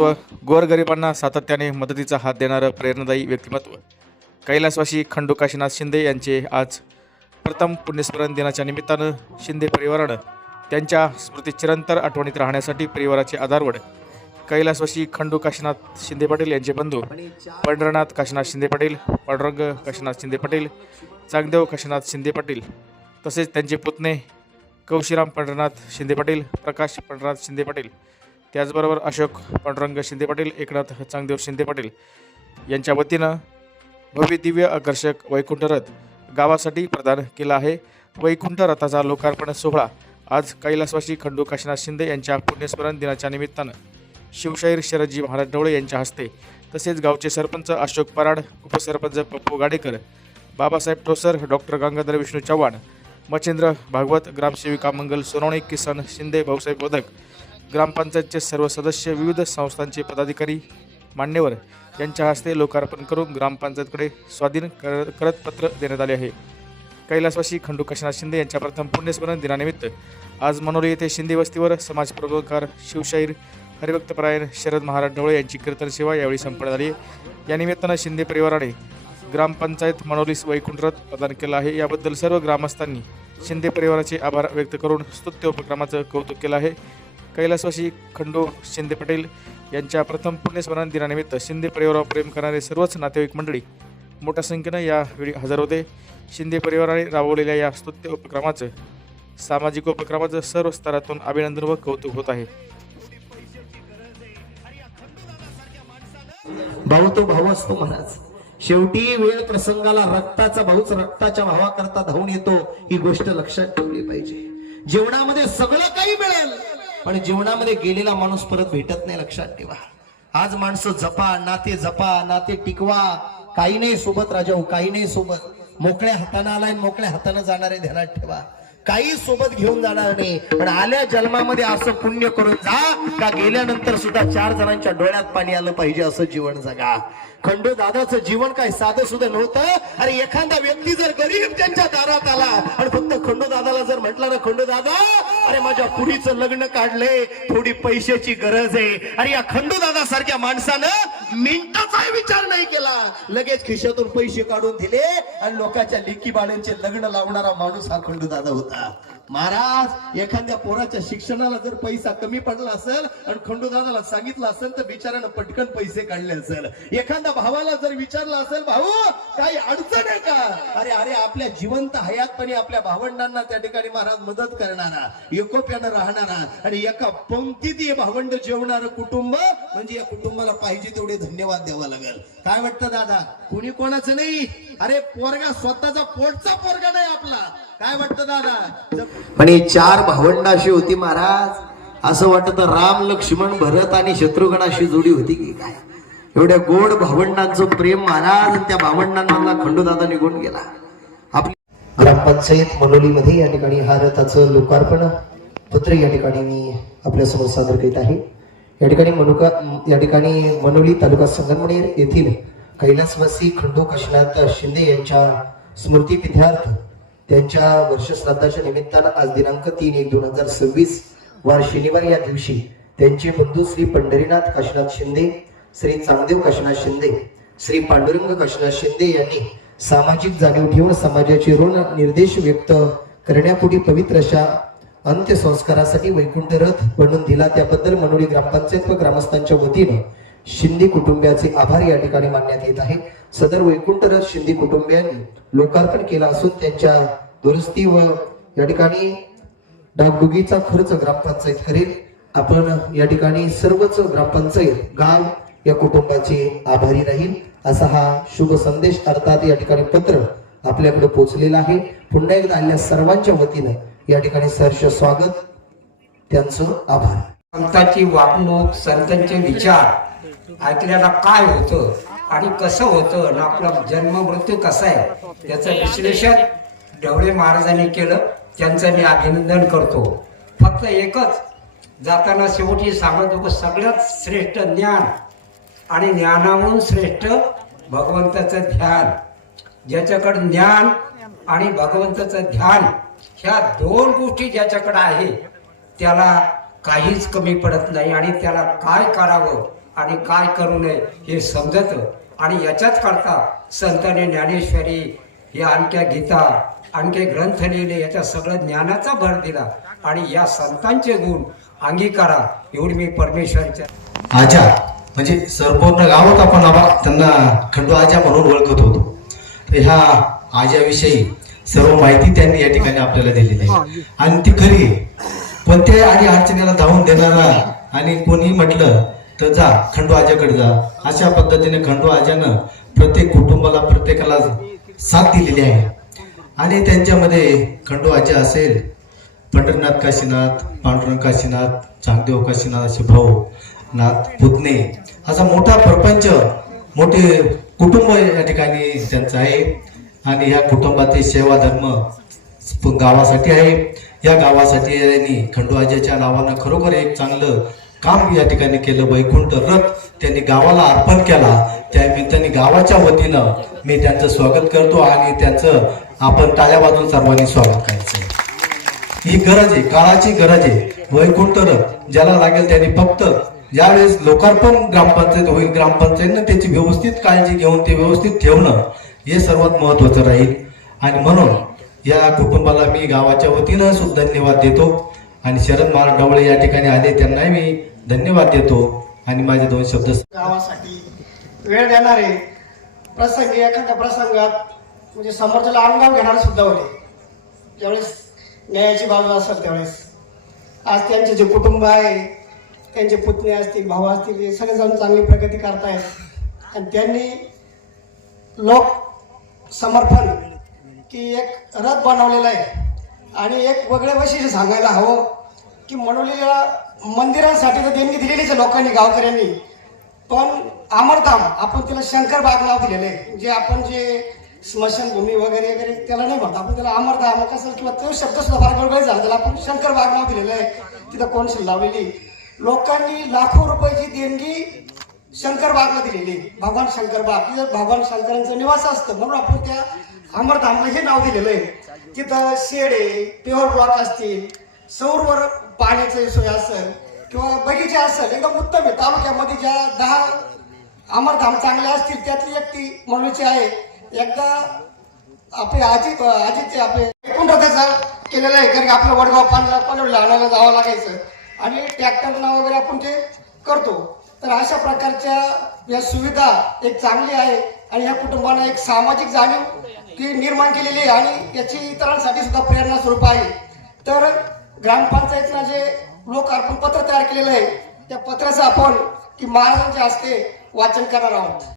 व्यक्तिमत्व गोरगरिबांना सातत्याने मदतीचा हात देणारं प्रेरणादायी व्यक्तिमत्व. कैलासवासी खंडू काशीनाथ शिंदे यांचे आज प्रथम पुण्यस्मरण दिनाच्या निमित्तानं शिंदे परिवारानं त्यांच्या स्मृती चिरंतर आठवणीत राहण्यासाठी परिवाराचे आधारवड कैलासवासी खंडू काशीनाथ शिंदे पाटील यांचे बंधू पंढरनाथ काशीनाथ शिंदे पाटील पांडुरंग काशीनाथ शिंदे पाटील चांगदेव काशीनाथ शिंदे पाटील तसेच त्यांचे पुतणे कौशिराम पंढरनाथ शिंदे पाटील प्रकाश पंढरनाथ शिंदे पाटील त्याचबरोबर अशोक पांडुरंग शिंदे पाटील एकनाथ चांगदेव शिंदे पाटील यांच्या वतीनं भव्य दिव्य आकर्षक वैकुंठ रथ गावासाठी प्रदान केला आहे. वैकुंठ रथाचा लोकार्पण सोहळा आज कैलासवासी खंडू काशीनाथ शिंदे यांच्या पुण्यस्मरण दिनाच्या निमित्तानं शिवशाहीर शरदजी महाराज ढवळे यांच्या हस्ते तसेच गावचे सरपंच अशोक पराड उपसरपंच पप्पू गाडेकर बाबासाहेब ठोसर डॉक्टर गंगाधर विष्णू चव्हाण मच्छिंद्र भागवत ग्रामसेविका मंगल सोनवणे किसन शिंदे भाऊसाहेब बोधक ग्रामपंचायतचे सर्व सदस्य विविध संस्थांचे पदाधिकारी मान्यवर यांच्या हस्ते लोकार्पण करून ग्रामपंचायतकडे स्वाधीन कर करतपत्र देण्यात आले आहे. कैलासवासी खंडू काशीनाथ शिंदे यांच्या प्रथम पुण्यस्मरण दिनानिमित्त आज मनोली येथे शिंदे वस्तीवर समाज प्रबोधकार शिवशाहीर हरिभक्तपरायण शरद महाराज ढवळे यांची कीर्तन सेवा यावेळी संपन्न झाली या निमित्तानं शिंदे परिवाराने ग्रामपंचायत मनोलीस वैकुंठरथ प्रदान केला आहे. याबद्दल सर्व ग्रामस्थांनी शिंदे परिवाराचे आभार व्यक्त करून स्तुत्य उपक्रमाचं कौतुक केलं आहे. कैलासवासी खंडू शिंदे पटेल यांच्या प्रथम पुण्यस्मरण दिनानिमित्त शिंदे परिवारावर प्रेम करणारे सर्वच नातेवाईक मंडळी मोठ्या संख्येनं यावेळी हजर होते. शिंदे परिवाराने राबवलेल्या या स्तुत्य उपक्रमाचं सामाजिक उपक्रमाचं सर्व स्तरातून अभिनंदन व कौतुक होत आहे. भाऊ तो भाऊ असतो महाराज. शेवटी वेळ प्रसंगाला रक्ताचा भाऊच रक्ताच्या भावाकरता धावून येतो ही गोष्ट लक्षात ठेवली पाहिजे. जीवनामध्ये सगळं काही मिळेल. पण जीवनामध्ये गेलेला माणूस परत भेटत नाही लक्षात ठेवा. आज माणसं जपा नाते जपा नाते टिकवा. काही नाही सोबत राजाऊ काही नाही सोबत. मोकळ्या हाताने आलाय आणि मोकळ्या हाताने जाणारे ध्यानात ठेवा. काही सोबत घेऊन जाणार नाही. पण आल्या जन्मामध्ये असं पुण्य करून जा का गेल्यानंतर सुद्धा चार जणांच्या डोळ्यात पाणी आलं पाहिजे असं जीवन जगा. खंडू दादाचं जीवन काय साधं सुद्धा नव्हतं? अरे एखादा व्यक्ती जर गरीब त्यांच्या दारात आला आणि फक्त खंडू दादाला जर म्हटलं ना खंडू दादा अरे माझ्या पुरीचं लग्न काढलंय थोडी पैशाची गरज आहे. अरे या खंडू दादा सारख्या माणसानं मिनिटाचा विचार नाही केला. लगेच खिशातून पैसे काढून दिले आणि लोकांच्या लेकी बाळ्यांचे लग्न लावणारा माणूस हा खंडू दादा होता. महाराज एखाद्या पोराच्या शिक्षणाला जर पैसा कमी पडला असेल आणि खंडूदादाला सांगितलं असेल तर बिचारानं पटकन पैसे काढले असेल. एखाद्या भावाला जर विचारलं असेल भाऊ काही अडचण आहे का? अरे अरे आपल्या जिवंत हयातपणे आपल्या भावंडांना त्या ठिकाणी महाराज मदत करणारा एकोप्यानं राहणारा आणि एका पंक्तीत हे भावंड जेवणारं कुटुंब म्हणजे या कुटुंबाला पाहिजे तेवढे धन्यवाद द्यावा लागेल. काय वाटतं दादा? कुणी कोणाचं नाही? अरे पोरगा स्वतःचा पोटचा पोरगा नाही आपला. काय वाटतं दादा? पण हे चार भावंड अशी होती महाराज. असं वाटत राम लक्ष्मण भरत आणि शत्रुघ्न अशी जोडी होती की काय? एवढ्या गोड भावंडांचं प्रेम महाराज आणि त्या भावंडांना खंडूदादा निघून गेला. आपली ग्रामपंचायत मनोलीमध्ये या ठिकाणी हा रथाचं लोकार्पण पत्र या ठिकाणी मी आपल्यासमोर सादर करीत आहे. या ठिकाणी मनुका या ठिकाणी मनोली तालुका संगमनेर येथील कैलासवासी खंडू काशीनाथ शिंदे यांच्या स्मृती त्यांच्या वर्षश्राद्धाच्या निमित्तानं आज दिनांक तीन एक दोन हजार सव्वीस वार शनिवार या दिवशी त्यांचे बंधू श्री पंढरीनाथ काशीनाथ शिंदे श्री चांगदेव काशीनाथ शिंदे श्री पांडुरंग काशीनाथ शिंदे यांनी सामाजिक जाणीव ठेवून समाजाचे ऋण निर्देश व्यक्त करण्यापुढे पवित्र अशा अंत्यसंस्कारासाठी वैकुंठ रथ बनवून दिला. त्याबद्दल मनोरी ग्रामपंचायत व ग्रामस्थांच्या वतीनं शिंदे कुटुंबियाचे आभार या ठिकाणी मानण्यात येत आहे. सदर वैकुंठरथ शिंदे कुटुंबियांनी लोकार्पण केला असून त्यांच्या दुरुस्ती व या ठिकाणी डागडुगीचा खर्च ग्रामपंचायत करेल आपण या ठिकाणी सर्वच ग्रामपंचायत गाव या कुटुंबाचे आभारी राहील. असा हा शुभ संदेश अर्थात या ठिकाणी पत्र आपल्याकडे पोहोचलेलं आहे. पुन्हा एकदा आल्या सर्वांच्या वतीनं या ठिकाणी सहर्ष स्वागत. त्यांचं आभार. संतांची वागणूक संतांचे विचार ऐकल्याला काय होतं आणि कसं होतं आणि आपला जन्म मृत्यू कसा आहे त्याचं विश्लेषण ढवळे महाराजांनी केलं. त्यांचं मी अभिनंदन करतो. फक्त एकच जाताना शेवटी सांगत होतो सगळ्यात श्रेष्ठ ज्ञान आणि ज्ञानाहून श्रेष्ठ भगवंताचं ध्यान. ज्याच्याकडं ज्ञान आणि भगवंताचं ध्यान ह्या दोन गोष्टी ज्याच्याकडं आहे त्याला काहीच कमी पडत नाही आणि त्याला काय करावं आणि काय करू नये हे समजत. आणि याच्याच करता संतांनी ज्ञानेश्वरी या आणख्या गीता आणखी ग्रंथ लिहिले याच्या सगळं ज्ञानाचा भर दिला. आणि या संतांचे गुण अंगीकारा एवढी मी परमेश्वरच्या आजा म्हणजे संपूर्ण गावात आपण आबा त्यांना खंडू आजा म्हणून ओळखत होतो. तर ह्या आजाविषयी सर्व माहिती त्यांनी या ठिकाणी आपल्याला दिलेली आहे. आणि ती खरी पण ते आणि अडचणीला धावून देणारा आणि कोणी म्हटलं तर जा खंडू आजाकडे जा. अशा पद्धतीने खंडू आजानं प्रत्येक कुटुंबाला प्रत्येकाला साथ दिलेली आहे. आणि त्यांच्यामध्ये खंडू आजा असेल पंढरनाथ काशीनाथ पांडुरंग काशीनाथ चांगदेव काशीनाथ असे भाऊ नाथ पुतणे असा मोठा प्रपंच मोठे कुटुंब या ठिकाणी त्यांचं आहे. आणि या कुटुंबातील सेवा धर्म गावासाठी आहे. या गावासाठी यांनी खंडोबाच्या नावानं खरोखर एक चांगलं काम या ठिकाणी केलं. वैकुंठ रथ त्यांनी गावाला अर्पण केला. त्या निमित्ताने गावाच्या वतीनं मी त्यांचं स्वागत करतो आणि त्यांचं आपण टाळ्या वाजून सर्वांनी स्वागत करायचं. ही गरज आहे काळाची गरज आहे. वैकुंठ रथ ज्याला लागेल त्यांनी फक्त ज्यावेळेस लोकार्पण ग्रामपंचायत होईल ग्रामपंचायतनं त्याची व्यवस्थित काळजी घेऊन ते व्यवस्थित ठेवणं हे सर्वात महत्वाचं राहील. आणि म्हणून या कुटुंबाला मी गावाच्या वतीनं सुद्धा धन्यवाद देतो. आणि शरद महाराज डवळे या ठिकाणी आले त्यांनाही मी धन्यवाद देतो. आणि माझे दोन शब्द गावासाठी वेळ देणारे प्रसंग एखाद्या प्रसंगात म्हणजे समोरच्याला अंगावर घेणारे सुद्धा होते. ज्यावेळेस न्यायाची बाजू असेल त्यावेळेस. आज त्यांचे जे कुटुंब आहे त्यांचे पुतणे असतील भाऊ असतील हे सगळेजण चांगली प्रगती करतायत. आणि त्यांनी लोक समर्पण की एक रथ बनवलेला आहे. आणि एक वेगळे वैशिष्ट्य सांगायला हवं की मनवलेल्या मंदिरांसाठी तर देणगी दिलेलीच आहे लोकांनी गावकऱ्यांनी. पण अमरधाम आपण त्याला शंकर बाग नाव दिलेलं आहे. जे आपण जे स्मशानभूमी वगैरे वगैरे त्याला नाही म्हणतो. आपण त्याला अमरधाम कसं किंवा तो शब्दसुद्धा फार गडबड झाला. त्याला आपण शंकर बाग नाव दिलेलं आहे. तिथं कोणशी लावलेली? लोकांनी लाखो रुपयाची देणगी शंकर बागला दिलेली आहे. भगवान शंकर बाग. तिथं भगवान शंकरांचं निवास असतं. म्हणून आपण त्या अमरधामला हे नाव दिलेलं आहे. तिथं शेड आहे प्युअर ब्लॉक असतील सौरवर पाण्याची सोय असेल किंवा बगीचे असेल एकदम उत्तम आहे. तालुक्यामध्ये ज्या दहा अमरधाम चांगले असतील त्यातली एक ती म्हणूची आहे. एकदा आपले आजी आजीचे आपले एकूण त्याचा केलेलं आहे कारण की आपलं वडगाव पानला पनवडला आणायला जावं लागायचं. आणि ट्रॅक्टरला वगैरे आपण ते करतो. तर अशा प्रकारच्या या सुविधा एक चांगली आहे. आणि या कुटुंबाला एक सामाजिक जाणीव ती निर्माण केलेली आहे आणि याची इतरांसाठी सुद्धा प्रेरणा स्वरूप आहे. तर ग्रामपंचायतनं जे लोकार्पण पत्र तयार केलेलं आहे त्या पत्राचं आपण की महाराजांच्या हस्ते वाचन करणार आहोत.